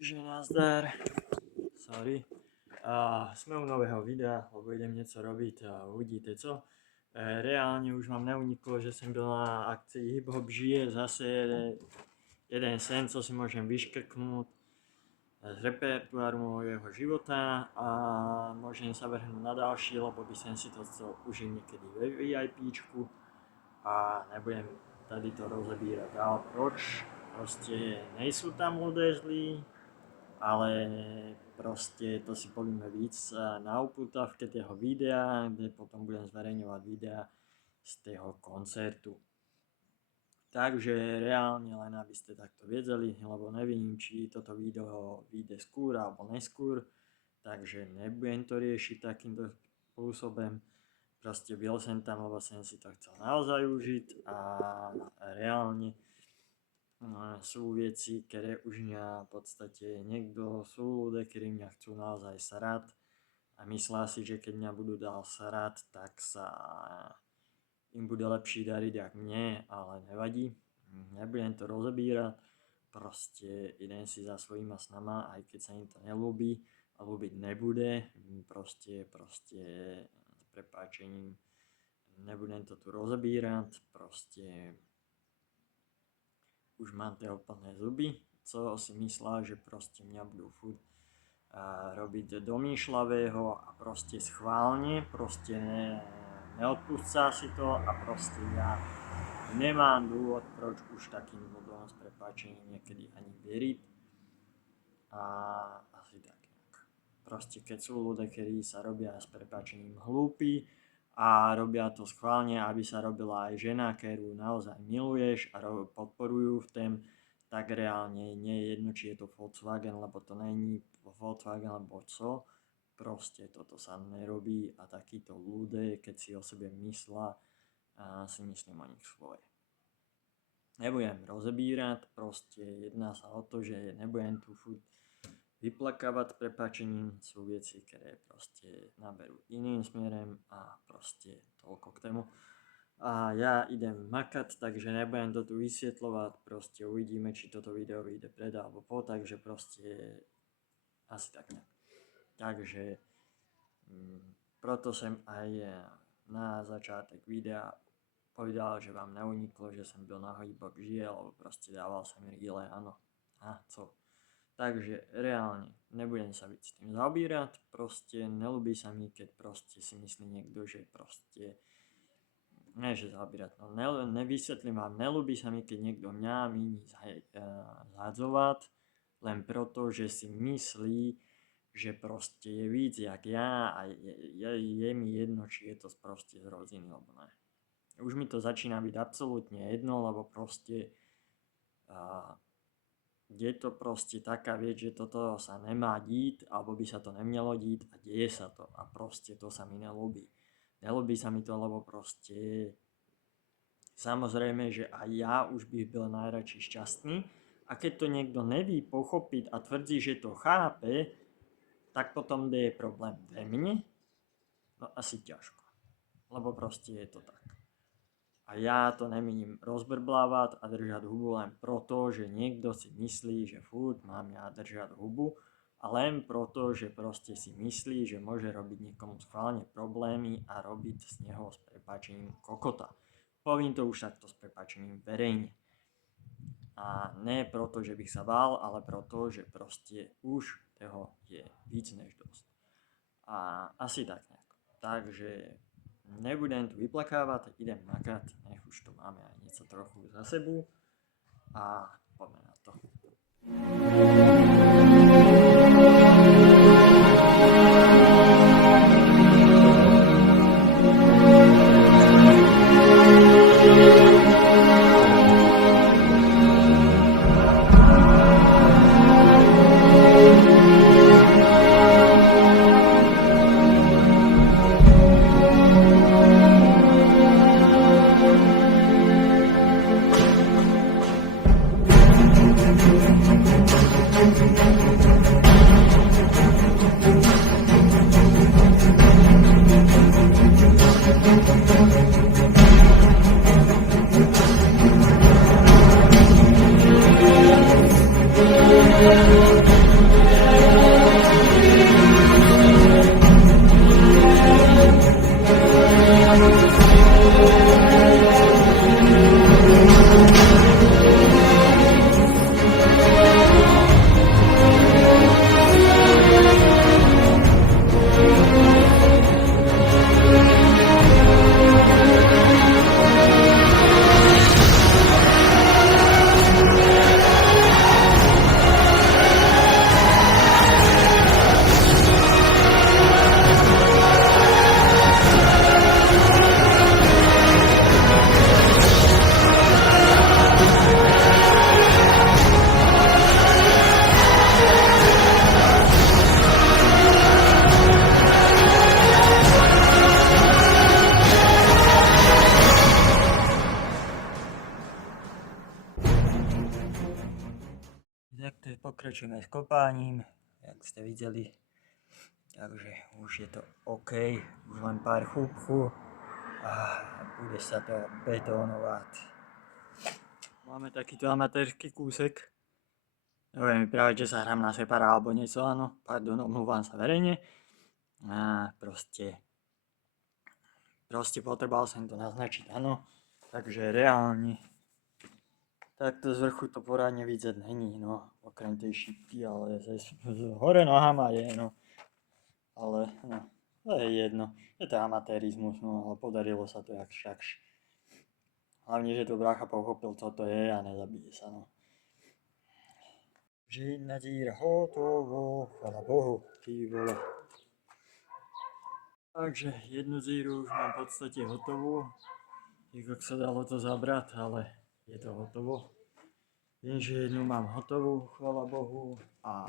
Že nazdar, sorry. Sme u nového videa, lebo idem niečo robiť a uvidíte co. Reálne už vám neuniklo, že som byl na akcii Hip Hop žije, zase jeden sen, co si môžem vyškrknúť z repertoáru môjho života a môžem sa vrhnúť na ďalší, lebo by som si to chcel užiť niekedy ve VIPčku a nebudem tady to rozebírať dál, proč. Proste nejsú tam ľudia zlí, ale proste to si povieme víc na uputavke tého videa, kde potom budem zverejňovať videa z toho koncertu. Takže reálne len aby ste takto vedeli, lebo neviem, či toto video vyjde skôr alebo neskôr, takže nebudem to riešiť takýmto spôsobom. Proste byl som tam, lebo som si to chcel naozaj užiť a reálne sú veci, ktoré už mňa v podstate sú ľudia, ktorí mňa chcú naozaj sarať a myslia si, že keď mňa budú dál sarať, tak sa im bude lepší dariť jak mne, ale nevadí, nebudem to rozebírať, proste idem si za svojima snama, aj keď sa im to nelúbi a ľúbiť nebude, proste s prepáčením nebudem to tu rozebírať, proste už mám tie úplné zuby, co si myslá, že proste mňa budú furt robiť domýšľavého a proste schválne, proste neodpúšťa si to a proste ja nemám dôvod, proč už takým ľuďom s prepáčením niekedy ani veriť a asi tak nejak. Proste keď sú ľudia, ktorí sa robia s prepáčením hlúpi a robia to schválne, aby sa robila aj žena, ktorú naozaj miluješ a podporujú v tom, tak reálne nie je jedno, či je to Volkswagen, lebo to není Volkswagen, alebo co. Proste toto sa nerobí a takíto ľudia, keď si o sebe myslia, si myslím o nich svoje. Nebudem rozebírať, proste jedná sa o to, že nebudem tu furt vyplakávať prepáčením, sú veci, ktoré proste naberú iným smerom a proste toľko k tomu. A ja idem makať, takže nebudem to tu vysvetľovať, proste uvidíme, či toto video vyjde pred alebo po, takže proste asi tak ne. Takže proto som aj na začiatek videa povedal, že vám neuniklo, že som byl na Hip Hop žije, alebo proste dával som rýle, áno. A co? Takže reálne nebudem sa byť s tým zaobírať, proste nelúbi sa mi, keď proste si myslí niekto, že proste, ne že zaobírať, no nevysvetlím vám, nelúbi sa mi, keď niekto mňa míni zhadzovať, len preto, že si myslí, že proste je víc jak ja a je mi jedno, či je to proste z rodiny, alebo ne. Už mi to začína byť absolútne jedno, lebo proste je to proste taká vec, že toto sa nemá dít, alebo by sa to nemělo dít a deje sa to a proste to sa mi nelúbi. Nelúbi sa mi to, lebo proste samozrejme, že aj ja už bych byl najradši šťastný a keď to niekto neví pochopiť a tvrdí, že to chápe, tak potom je problém ve mne? No asi ťažko, lebo proste je to tak. A ja to nemínim rozbrblávať a držať hubu len proto, že niekto si myslí, že furt mám ja držať hubu a len proto, že proste si myslí, že môže robiť niekomu schválne problémy a robiť z neho s prepáčením kokota. Poviem to už takto s prepáčením verejne. A ne proto, že bych sa bál, ale proto, že proste už toho je víc než dosť. A asi tak nejak. Takže nebudem tu vyplakávať, idem makať, nech už to máme aj niečo trochu za sebou a poďme na to. kopáním, jak ste videli. Takže už je to OK, už len pár chúbku a bude sa to betónovať. Máme takýto amatérsky kúsek. Neviem práve, že sa hrám na separa alebo niečo, áno. Pardon, omlúvam sa verejne. A proste potreboval som to naznačiť, áno. Takže reálne takto z vrchu to poradne vidieť není, no. Okrem tej šipky, ale hore nohama je, no. Ale, no, to je jedno. Je to amatérizmus, no, ale podarilo sa to jak všakž. Hlavne, že to brácha pochopil, čo to je a nezabije sa, no. Že jedna díra hotovo, chvala Bohu, ty vole. Takže jednu díru už mám v podstate hotovú. Jak sa dalo to zabrať, ale je to hotovo. Viem, že jednu mám hotovú, chvala Bohu, a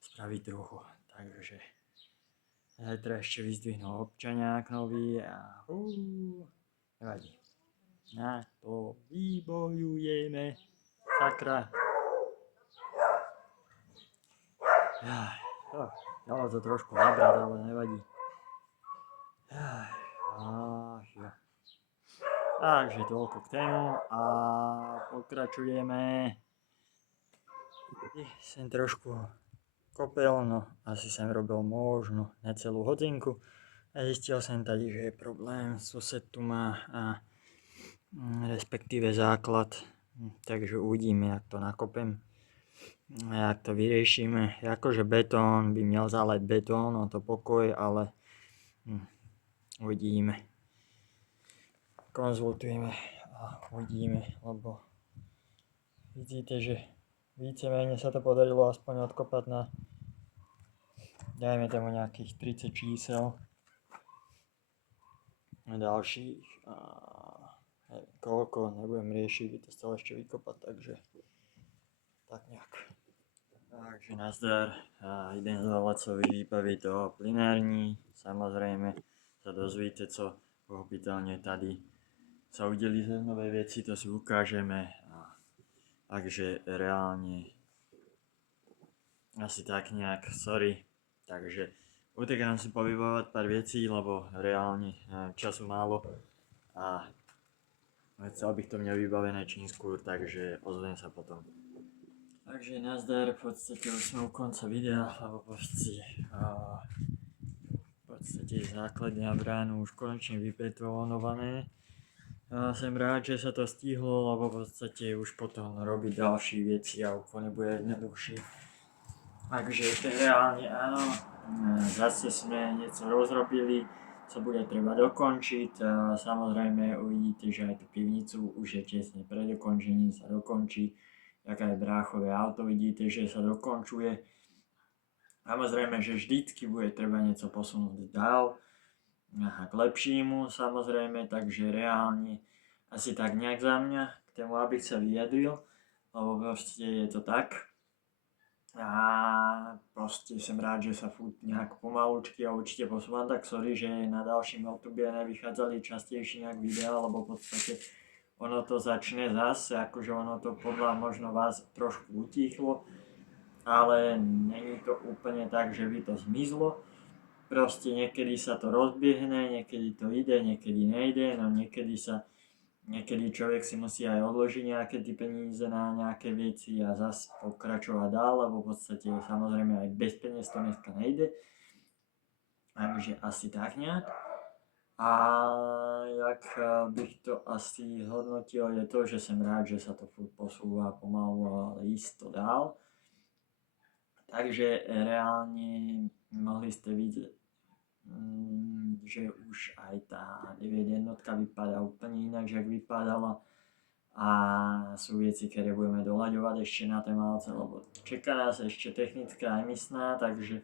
spraviť druhú. Takže zajtra ešte vyzdvihnú občaniak nový a nevadí. Na to vybojujeme, sakra. Dalo to trošku nabrať, ale nevadí. Takže toľko k tému a pokračujeme. Som trošku kopel, no asi som robil možno necelú hodinku a zistil som tady, že je problém, sused tu má a respektíve základ, takže uvidíme, jak to nakopem. Jak to vyriešime, akože betón by mal zaleť betón, o to pokoj, ale uvidíme. Konzultujeme a uvidíme, lebo vidíte, že vícemenej sa to podarilo aspoň odkopať na, dajme tomu nejakých 30 čísel. A ďalších neviem koľko, nebudem riešiť, by to chcel ešte vykopať, takže tak nejak. Takže nazdar a idem za Lacovi vybaviť toho plinární. Samozrejme sa dozvíte, co pochopiteľne tady sa udeli za nové veci, to si ukážeme. Takže reálne asi tak nejak, sorry. Takže utekám si povybavovať pár vecí, lebo reálne času málo a chcel bych to mňa vybavené čím skôr, takže ozvem sa potom. Takže nazdar, v podstate už sme u konca videa, lebo v podstate základňa bránu už konečne vybetonované. Som rád, že sa to stihlo, lebo v podstate už potom robiť ďalšie veci a úplne bude jednoduchšie. Takže reálne áno, zase sme niečo rozrobili, co bude treba dokončiť. Samozrejme uvidíte, že aj tú pivnicu už je tesne pred dokončením, sa dokončí. Jak aj bráchové auto vidíte, že sa dokončuje. Samozrejme, že vždycky bude treba niečo posunúť ďal. K lepšímu samozrejme, takže reálne asi tak nejak za mňa k tomu, abych sa vyjadril, lebo proste je to tak. A proste som rád, že sa furt nejak pomalučky a určite posúvam, tak sorry, že na ďalším YouTube nevychádzali častejšie nejak videá, lebo v podstate ono to začne zase, akože ono to podľa možno vás trošku utíchlo, ale není to úplne tak, že by to zmizlo. Proste niekedy sa to rozbiehne, niekedy to ide, niekedy nejde, no niekedy človek si musí aj odložiť nejaké tie peníze na nejaké veci a zase pokračovať ďalej, lebo v podstate samozrejme aj bez peniaz to dneska nejde. Takže asi tak nejak. A jak bych to asi hodnotil je to, že som rád, že sa to furt posúva pomalu, ale isto dál. Takže reálne mohli ste vidieť, že už aj tá 9 jednotka vypadá úplne inak, jak vypadala. A sú veci, ktoré budeme doľaďovať ešte na Temálce, lebo čeká nás ešte technická emisná, takže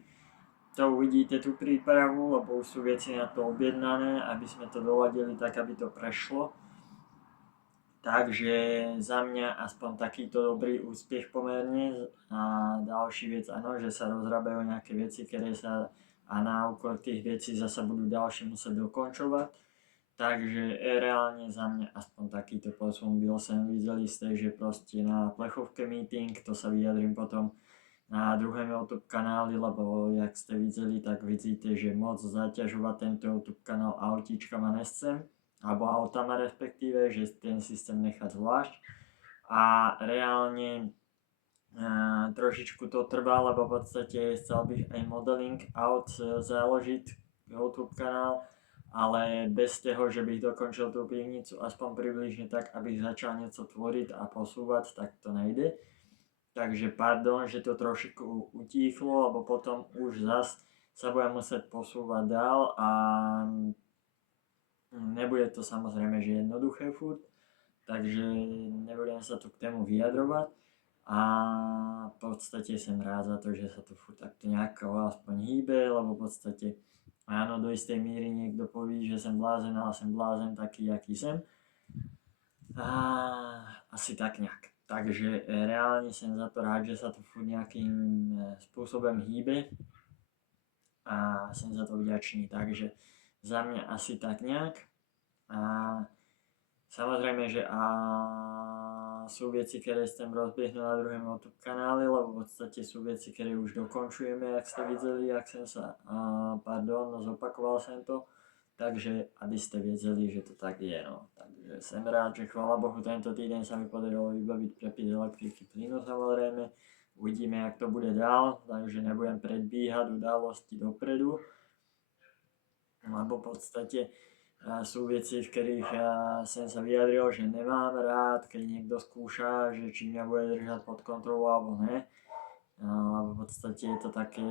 to uvidíte tú prípravu, lebo už sú veci na to objednané, aby sme to doladili tak, aby to prešlo. Takže za mňa aspoň takýto dobrý úspech pomerne. A ďalší vec, áno, že sa rozrábajú nejaké veci, ktoré sa a na úkor tých vecí zasa budú ďalšie musieť dokončovať. Takže reálne za mňa aspoň takýto posun. Videli ste, že proste na plechovke meeting, to sa vyjadrím potom na druhém YouTube kanáli, lebo jak ste videli, tak vidíte, že moc zaťažovať tento YouTube kanál autíčkama nechcem, alebo autama respektíve, že ten systém nechať zvlášť. A reálne trošičku to trvá, lebo v podstate chcel bych aj modeling aut založiť YouTube kanál, ale bez toho, že bych dokončil tú pivnicu aspoň približne tak, abych začal niečo tvoriť a posúvať, tak to nejde. Takže pardon, že to trošku utíchlo, lebo potom už zas sa budem musieť posúvať dál a nebude to samozrejme, že jednoduché furt, takže nebudem sa tu k tému vyjadrovať a v podstate som rád za to, že sa to furt takto nejako aspoň hýbe, lebo v podstate áno, do istej míry niekto povie, že som blázen, ale som blázen taký, aký som. A asi tak nejak. Takže reálne som za to rád, že sa to furt nejakým spôsobom hýbe a som za to vďačný. Takže za mňa asi tak nejak. A samozrejme, že sú veci, ktoré chcem rozbiehnúť na druhém YouTube kanáli, lebo v podstate sú veci, ktoré už dokončujeme, jak ste videli, jak som sa, zopakoval som to. Takže aby ste vedeli, že to tak je, no. Takže som rád, že chvála Bohu tento týden sa mi podarilo vybaviť prepis elektriky plynu samozrejme. Uvidíme, jak to bude dál, takže nebudem predbíhať udalosti dopredu. Lebo v podstate sú veci, v ktorých som sa vyjadril, že nemám rád, keď niekto skúša, že či mňa bude držať pod kontrolou alebo ne. Lebo v podstate je to také,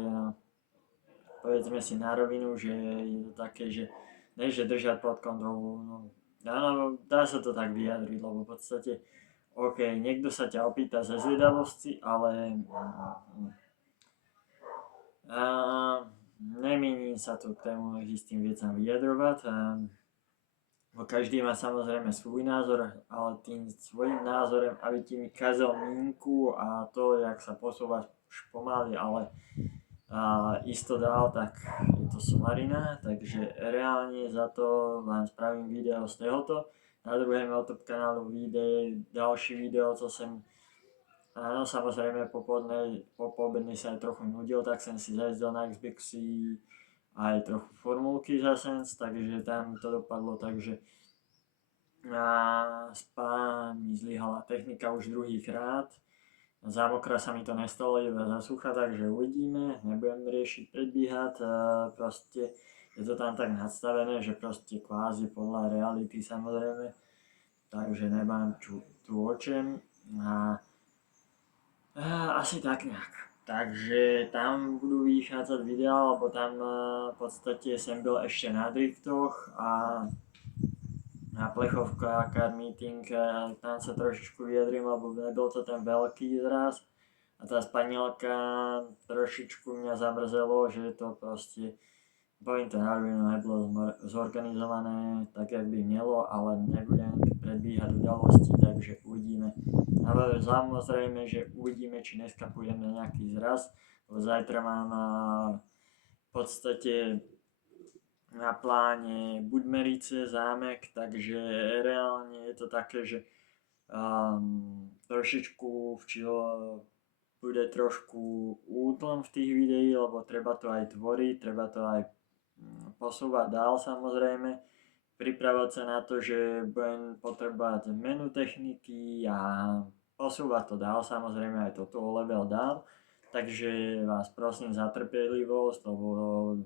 povedzme si na rovinu, že je to také, že ne, že držať pod kontrolou, no, dá sa to tak vyjadriť, lebo v podstate, OK, niekto sa ťa opýta ze zvedavosti, ale nemení sa to k tému istým vecam vyjadrovať. Každý má samozrejme svoj názor, ale tým svojím názorem, aby ti mi kazal mínku a to, jak sa posúvaš pomaly, ale isto dál, tak je to somarina, takže reálne za to vám spravím video z tohoto. Na druhém YouTube kanálu vyjde ďalší video, co som, áno, samozrejme popoludne sa aj trochu nudil, tak som si zajezdil na Xboxy aj trochu formulky zase, takže tam to dopadlo, takže spá mi zlyhala technika už druhýkrát. Za mokra sa mi to nestalo, iba za sucha, takže uvidíme, nebudem riešiť predbíhať, proste je to tam tak nastavené, že proste kvázi podľa reality samozrejme, takže nemám tu o čem a asi tak nejak. Takže tam budú vychádzať videá, lebo tam v podstate som byl ešte na driftoch a na plechovka, car meeting, tam sa trošičku vyjadrím, lebo nebyl to ten veľký zraz. A tá Španielka trošičku mňa zamrzelo, že to proste, poviem to na rovinu, nebolo zorganizované tak, jak by mělo, ale nebudem predbíhať udalosti, takže uvidíme. Ale samozrejme, že uvidíme, či dneska pôjdem na nejaký zraz, lebo zajtra mám v podstate na pláne Budmerice, zámek, takže reálne je to také, že trošičku bude trošku útlom v tých videí, lebo treba to aj tvoriť, treba to aj posúvať dál samozrejme, pripravať sa na to, že budem potrebovať menu techniky a posúvať to dál, samozrejme aj toto level dál. Takže vás prosím za trpělivosť, lebo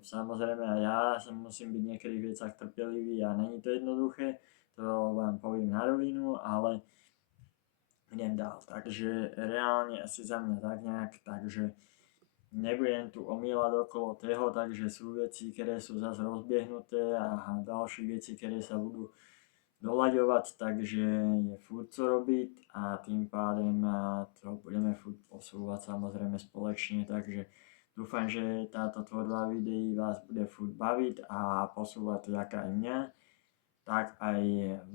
samozrejme aj ja musím byť v niektorých veciach trpělivý a není to jednoduché, to vám poviem na rovinu, ale idem dál. Takže reálne asi za mňa tak nejak, takže nebudem tu omýľať okolo toho, takže sú veci, ktoré sú zase rozbiehnuté a ďalšie veci, ktoré sa budú doľaďovať, takže je furt co robiť a tým pádem to budeme furt posúvať samozrejme spoločne, takže dúfam, že táto tvorba videí vás bude furt baviť a posúvať to jak aj mňa, tak aj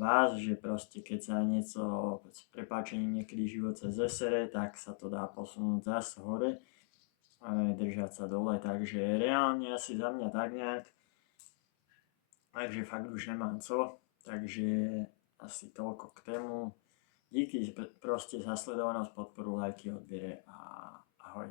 vás, že proste keď sa niečo s prepáčením niekedy život sa zesere, tak sa to dá posunúť zase hore a ne držať sa dole, takže reálne asi za mňa tak nejak, takže fakt už nemám co. Takže asi toľko k tému. Díky proste za sledovanosť, podporu, lajky, odbere a ahoj.